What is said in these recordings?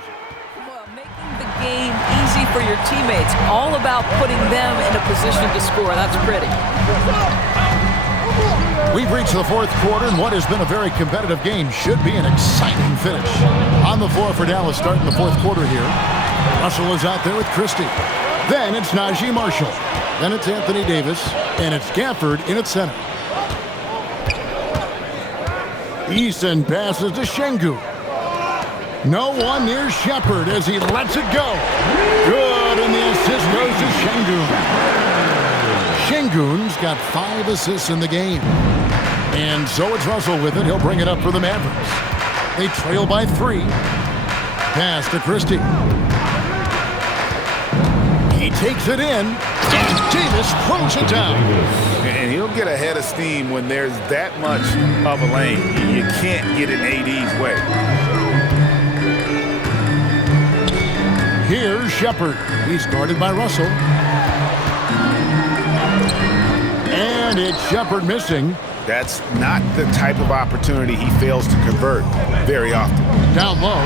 decision. Well, making the game easy for your teammates, all about putting them in a position to score. That's pretty. We've reached the fourth quarter, and what has been a very competitive game should be an exciting finish. On the floor for Dallas starting the fourth quarter here. Russell is out there with Christie. Then it's Najee Marshall. Then it's Anthony Davis. And it's Gafford in at center. Eason passes to Şengün. No one near Shepard as he lets it go. Good, and the assist goes to Şengün. Şengün's got 5 assists in the game. And so it's Russell with it. He'll bring it up for the Mavericks. They trail by 3. Pass to Christie. He takes it in, and Davis throws it down. And he'll get ahead of steam when there's that much of a lane. You can't get in AD's way. Here's Shepard. He's guarded by Russell. And it's Shepard missing. That's not the type of opportunity he fails to convert very often. Down low,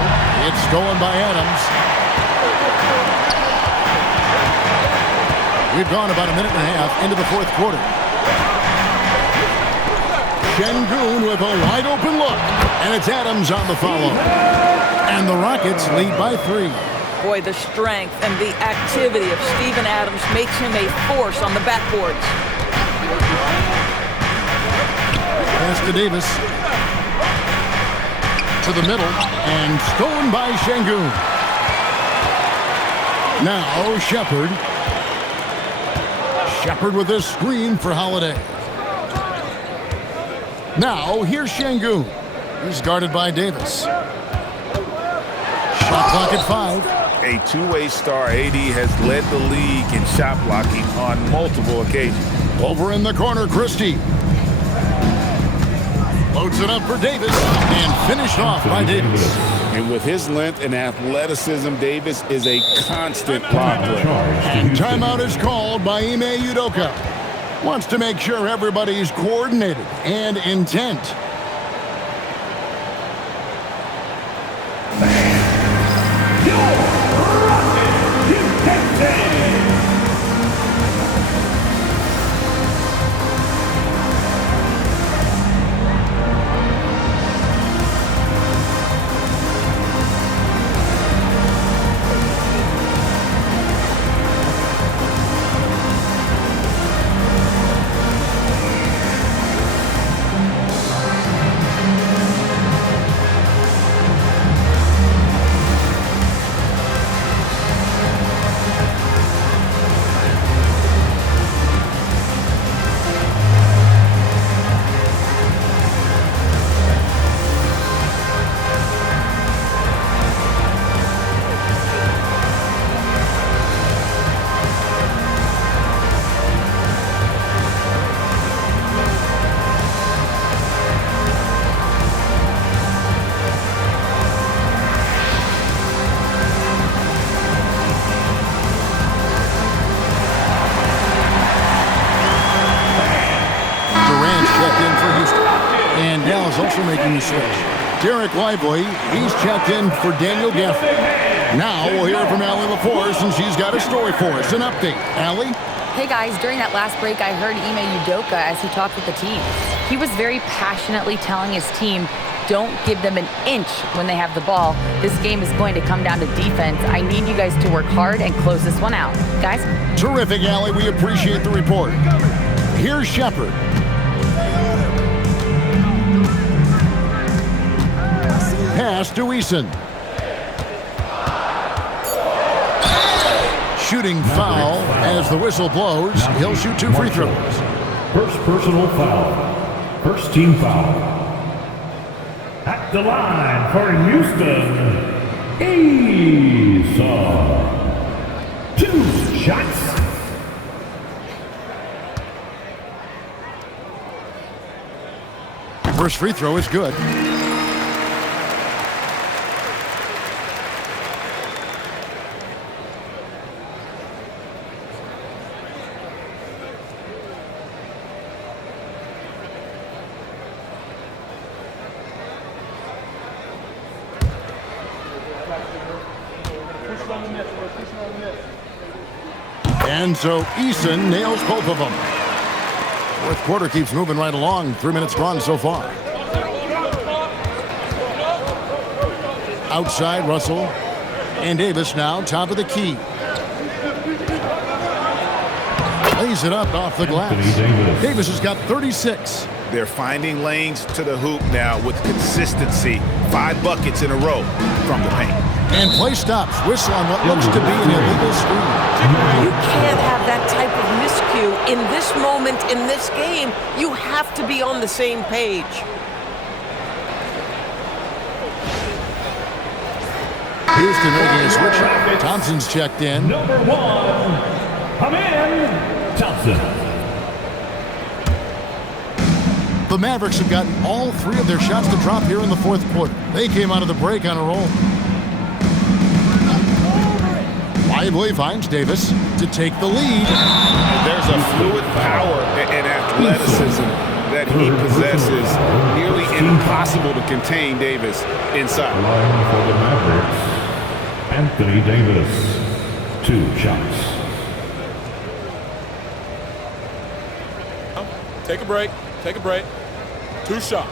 it's stolen by Adams. We've gone about a minute and a half into the fourth quarter. Şengün with a wide open look. And it's Adams on the follow. And the Rockets lead by 3. Boy, the strength and the activity of Steven Adams makes him a force on the backboards. Pass to Davis. To the middle. And stolen by Şengün. Now Shepard. Shepard with a screen for Holiday. Now here's Şengün. He's guarded by Davis. Shot clock at 5. A two-way star, AD has led the league in shot blocking on multiple occasions. Over in the corner, Christie. Loads it up for Davis and finished off by Davis. And with his length and athleticism, Davis is a constant block player. And timeout is called by Ime Udoka. Wants to make sure everybody's coordinated and intent. Also making the switch. Derek Lively, he's checked in for Daniel Gafford. Now we'll hear from Allie LaForce, and she's got a story for us. An update. Allie? Hey guys, during that last break, I heard Ime Udoka as he talked with the team. He was very passionately telling his team, don't give them an inch when they have the ball. This game is going to come down to defense. I need you guys to work hard and close this one out. Guys? Terrific, Allie. We appreciate the report. Here's Shepard. Pass to Eason. Shooting foul as the whistle blows. He'll shoot 2 free throws. First personal foul. First team foul. At the line for Houston, Eason. 2 shots. First free throw is good. And so Eason nails both of them. Fourth quarter keeps moving right along. 3 minutes gone so far. Outside, Russell. And Davis now, top of the key. Lays it up off the glass. Davis has got 36. They're finding lanes to the hoop now with consistency. 5 buckets in a row from the paint. And play stops. Whistle on what looks to be an illegal screen. You can't have that type of miscue in this moment, in this game. You have to be on the same page. Houston making a switch. Thompson's checked in. Number 1, come in, Thompson. The Mavericks have gotten all 3 of their shots to drop here in the fourth quarter. They came out of the break on a roll. Lively finds Davis to take the lead. There's a fluid power and athleticism that he possesses. Nearly impossible to contain Davis inside. Line for the Mavericks, Anthony Davis. 2 shots. Take a break. Take a break. 2 shots.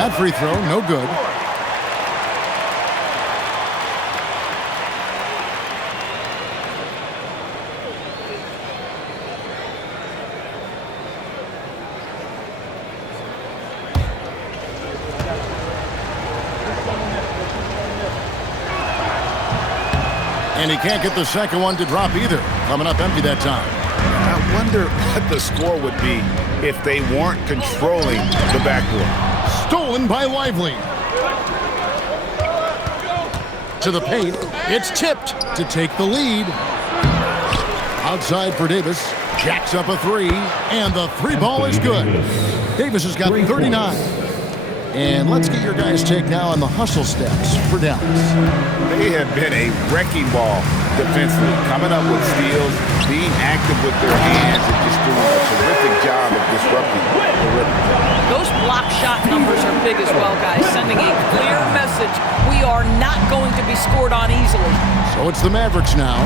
That free throw, no good. And he can't get the second one to drop either. Coming up empty that time. I wonder what the score would be if they weren't controlling the backboard. Stolen by Lively. To the paint. It's tipped to take the lead. Outside for Davis. Jacks up a 3. And the 3 ball is good. Davis has got 39. And let's get your guys' take now on the hustle stats for Dallas. They have been a wrecking ball defensively, coming up with steals, being active with their hands, and just doing a terrific job of disrupting the rhythm. Those block shot numbers are big as well, guys, sending a clear message. We are not going to be scored on easily. So it's the Mavericks now.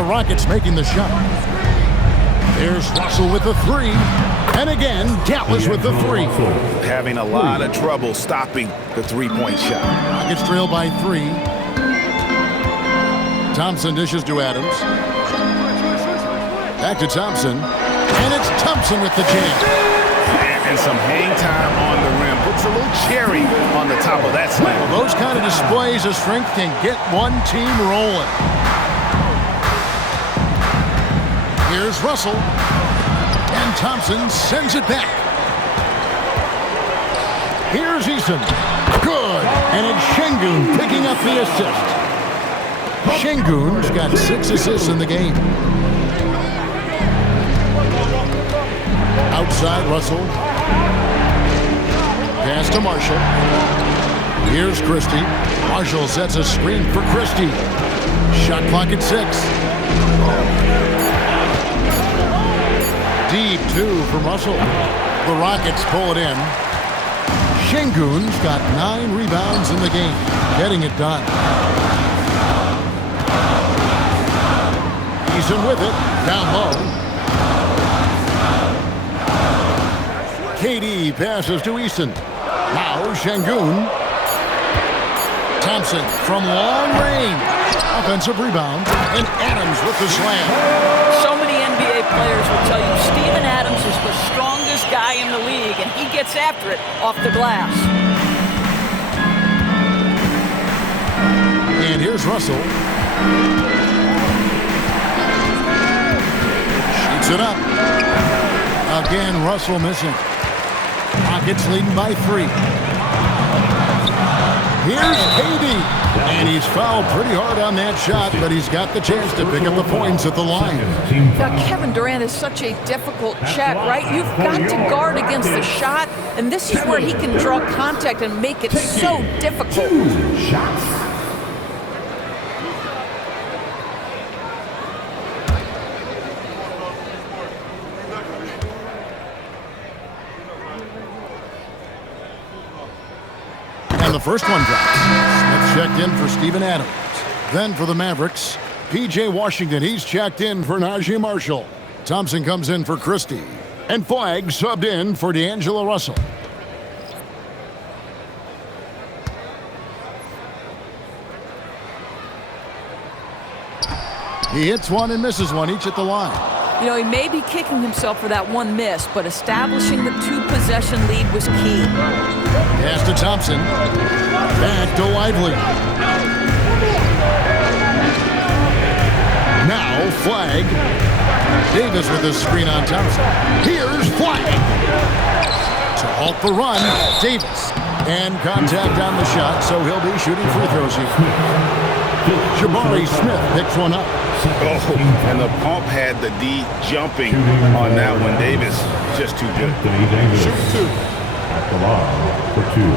The Rockets making the shot. There's Russell with the 3. And again, Dallas with the 3. Having a lot of trouble stopping the three-point shot. Rockets trail by 3. Thompson dishes to Adams. Back to Thompson. And it's Thompson with the jam. And some hang time on the rim. Puts a little cherry on the top of that slam. Well, those kind of displays of strength can get one team rolling. Here's Russell. And Thompson sends it back. Here's Eason. Good. And it's Şengün picking up the assist. Şengün's got 6 assists in the game. Outside Russell. Pass to Marshall. Here's Christie. Marshall sets a screen for Christie. Shot clock at 6. Deep 2 from Russell. The Rockets pull it in. Şengün's got 9 rebounds in the game. Getting it done. Eason with it. Down low. KD passes to Eason. Now Şengün. Thompson from long range. Offensive rebound. And Adams with the slam. So many NBA players will tell you Steven Adams is the strongest guy in the league, and he gets after it off the glass. And here's Russell. Shoots it up. Again, Russell missing. Rockets leading by 3. Here's KD. And he's fouled pretty hard on that shot, but he's got the chance to pick up the points at the line. Now, Kevin Durant is such a difficult check, right? You've got to guard against the shot, and this is where he can draw contact and make it so difficult. 2 shots. the first one drops. Smith checked in for Steven Adams. Then for the Mavericks, P.J. Washington. He's checked in for Najee Marshall. Thompson comes in for Christie. And Flagg subbed in for D'Angelo Russell. He hits one and misses one, each at the line. You know, he may be kicking himself for that one miss, but establishing the two-possession lead was key. Pass to Thompson. Back to Lively. Now Flagg. Davis with his screen on Thompson. Here's Flagg. To halt the run, Davis. And contact on the shot, so he'll be shooting free throws here. Jabari Smith picks one up. Oh, and the pump had the D jumping on that one. Davis just too good. Anthony Davis. Shoot two. At the line for two.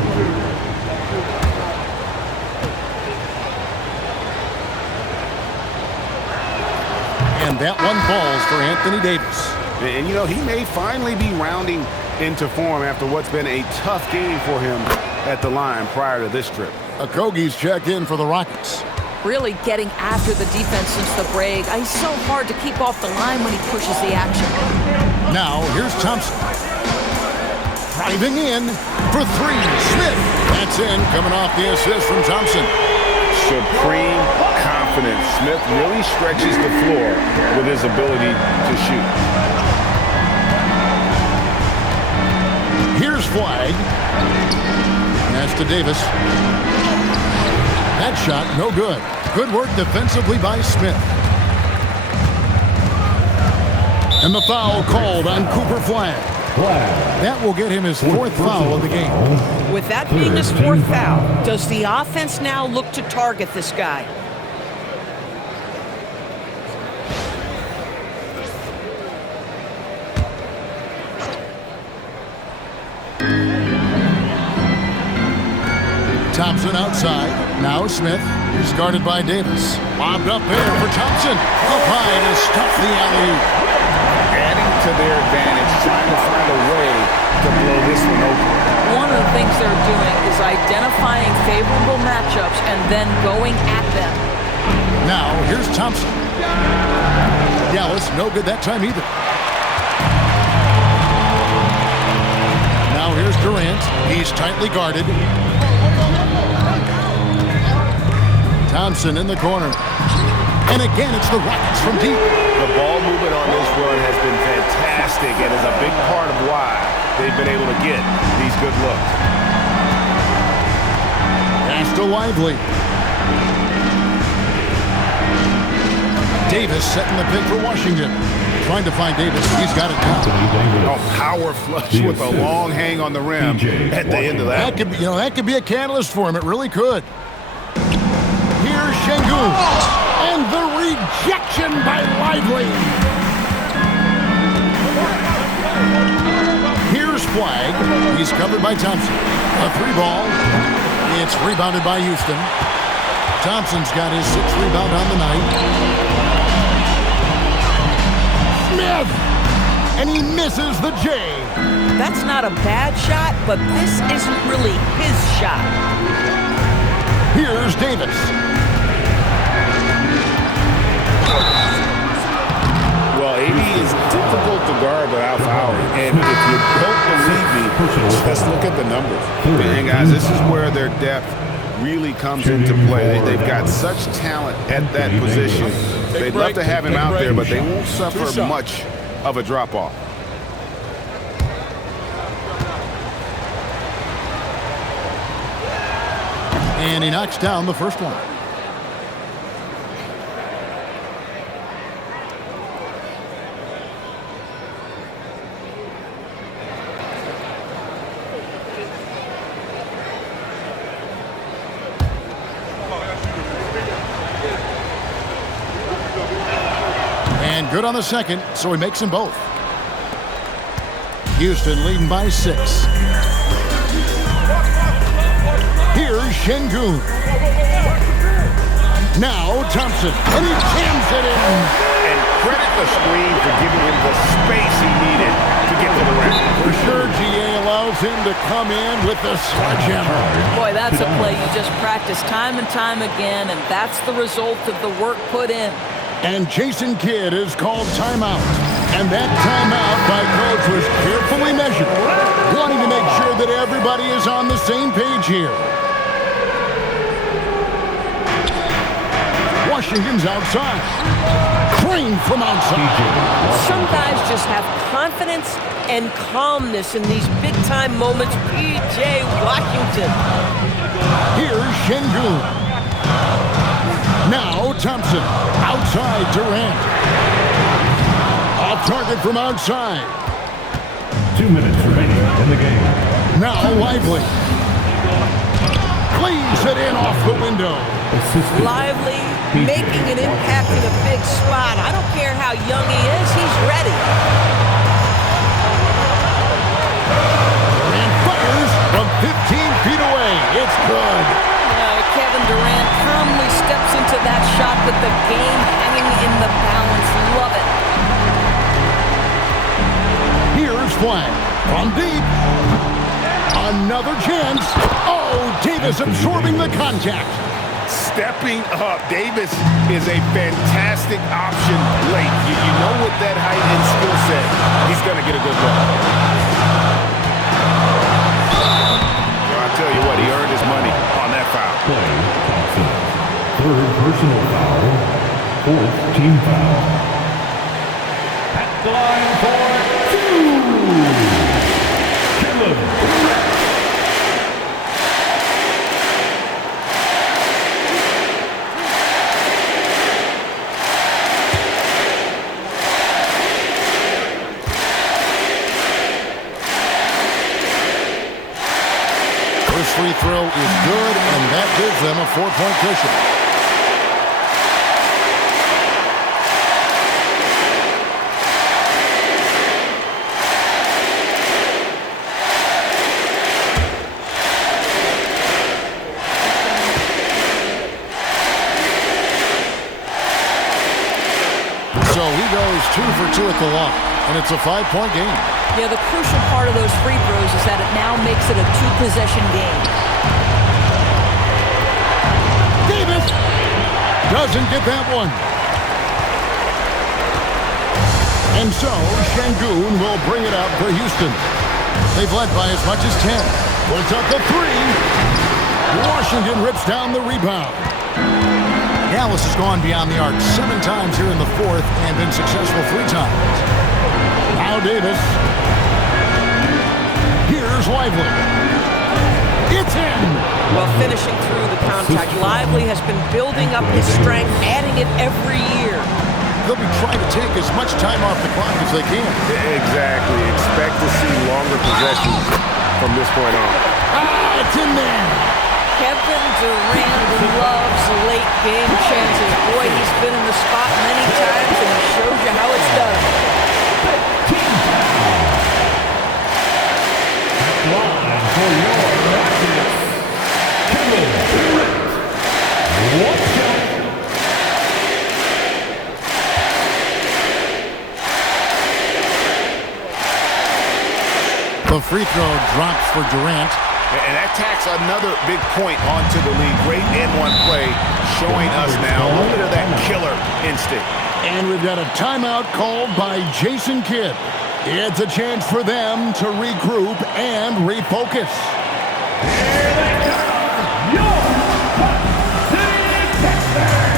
And that one falls for Anthony Davis. And you know, he may finally be rounding into form after what's been a tough game for him at the line prior to this trip. Okogie's checked in for the Rockets. Really getting after the defense since the break. He's so hard to keep off the line when he pushes the action. Now, here's Thompson. Driving in for three. Smith. That's in, coming off the assist from Thompson. Supreme confidence. Smith really stretches the floor with his ability to shoot. Here's Flagg. That's to Davis. That shot, no good. Good work defensively by Smith. And the foul called on Cooper Flagg. That will get him his fourth foul of the game. With that being his fourth foul, does the offense now look to target this guy? Thompson outside. Now Smith. He's guarded by Davis. Lobbed up there for Thompson. Up high to stop the alley-oop. Adding to their advantage, trying to find a way to blow this one open. One of the things they're doing is identifying favorable matchups and then going at them. Now here's Thompson. Dallas no good that time either. Now here's Durant. He's tightly guarded. Thompson in the corner. And again, it's the Rockets from deep. The ball movement on this run has been fantastic and is a big part of why they've been able to get these good looks. Pass to Lively. Davis setting the pick for Washington. Trying to find Davis. He's got it now. A power flush with a long hang on the rim at the end of that. That could be a catalyst for him. It really could. Here's Şengün. And the rejection by Lively. Here's Flagg. He's covered by Thompson. A three ball. It's rebounded by Houston. Thompson's got his sixth rebound on the night. Smith! And he misses the J. That's not a bad shot, but this isn't really his shot. Here's Davis. Well, AD is difficult to guard without fouling. And if you don't believe me, just look at the numbers. And guys, this is where their depth really comes into play. They've got such talent at that position. They'd love to have him out there, but they won't suffer much of a drop-off. And he knocks down the first one. And good on the second, so he makes them both. Houston leading by 6. Here's Şengün. Now Thompson, and he jams it in. And credit the screen for giving him the space he needed to get to the rim. For sure, GA allows comes in to come in with the sledgehammer. Boy, that's a play you just practice time and time again, and that's the result of the work put in. And Jason Kidd is called timeout. And that timeout by coach was carefully measured, wanting to make sure that everybody is on the same page here. Washington's outside. Crane from outside. Some guys just have confidence and calmness in these big-time moments. P.J. Washington. Here's Şengün. Now Thompson. Outside Durant. Off target from outside. 2 minutes remaining in the game. Now Lively. Cleaves it in off the window. Lively, making an impact in a big spot. I don't care how young he is, he's ready. Durant fires from 15 feet away. It's good. Kevin Durant calmly steps into that shot with the game hanging in the balance. Love it. Here's Flag from deep. Another chance. Oh, Davis absorbing the contact. Stepping up. Davis is a fantastic option late. You know with that height and skill set, he's going to get a good look. I'll tell you what, he earned his money on that foul. Play, Thompson. Third personal foul. Fourth team foul. At the line for 2. Caleb. Free throw is good, and that gives them a 4-point cushion. So he goes 2 for 2 at the line, and it's a 5-point game. Yeah, the crucial part of those free throws is that it now makes it a 2-possession game. Davis doesn't get that one. And so Şengün will bring it up for Houston. They've led by as much as 10. Puts up the 3. Washington rips down the rebound. Dallas has gone beyond the arc 7 times here in the fourth and been successful 3 times. Now Davis. Here's Lively. It's in. Well, finishing through the contact, Lively has been building up his strength, adding it every year. They'll be trying to take as much time off the clock as they can. Exactly. Expect to see longer possessions from this point on. It's in there. Kevin Durant loves late game chances. Boy, he's been in the spot many times, and he shows you how it's done. Line for your Rockets. Kevin Durant. One shot. The free throw drops for Durant. And that tacks another big point onto the league. Great N1 play showing us now a little bit of that killer instinct. And we've got a timeout called by Jason Kidd. It's a chance for them to regroup and refocus. Here they come. Your City Texans.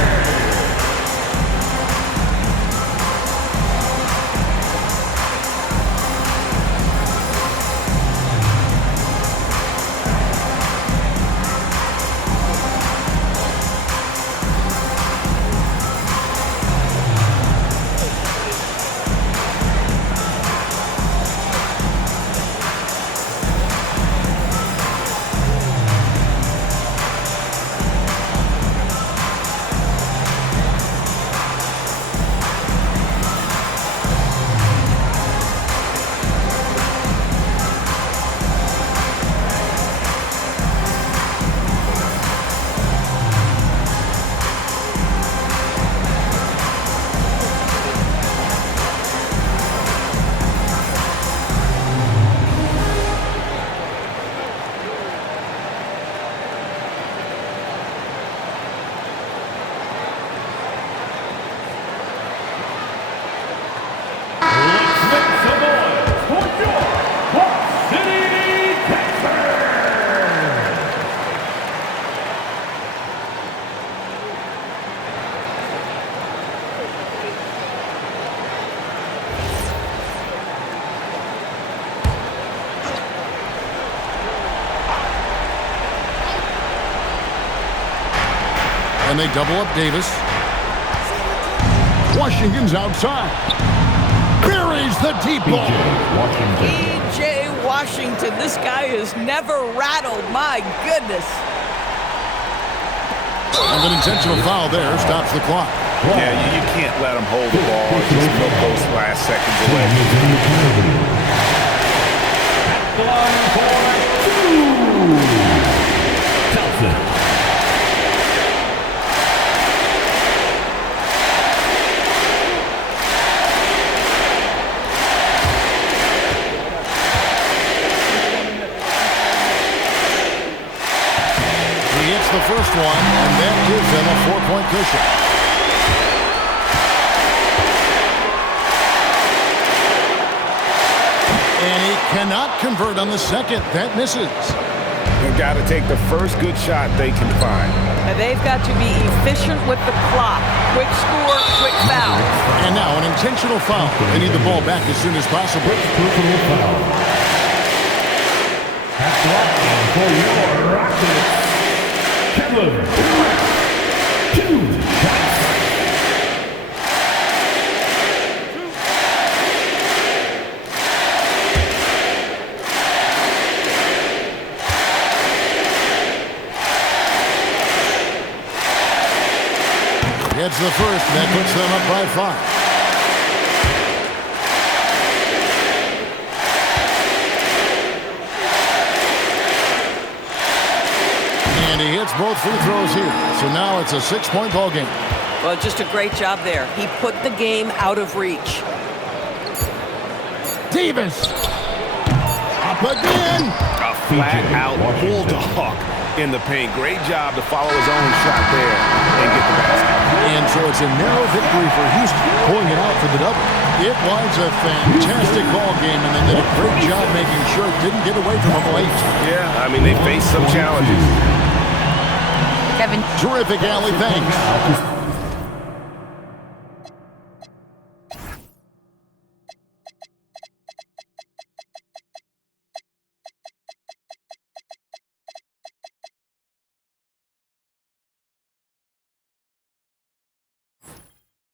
And they double up Davis. Washington's outside. Buries the deep ball. P.J. Washington, this guy is never rattled. My goodness. And an intentional foul there stops the clock. Yeah, you can't let him hold the ball and just milk those last seconds away. He hits the first one, and that gives them a 4-point cushion. And he cannot convert on the second. That misses. They've got to take the first good shot they can find. And they've got to be efficient with the clock. Quick score, quick foul. And now an intentional foul. They need the ball back as soon as possible. Personal foul. That's right for your Rockets. Kevin. 2 shots. Gets the first, and that puts them up by 5. And he hits both free throws here. So now it's a 6-point ball game. Well, just a great job there. He put the game out of reach. Davis. Up again. A flat-out bulldog in the paint. Great job to follow his own shot there and get the basket. And so it's a narrow victory for Houston, pulling it out for the double. It was a fantastic ball game, and they did a great job making sure it didn't get away from them late. Yeah, I mean, they faced some challenges. Kevin. Terrific, Allie. Thanks.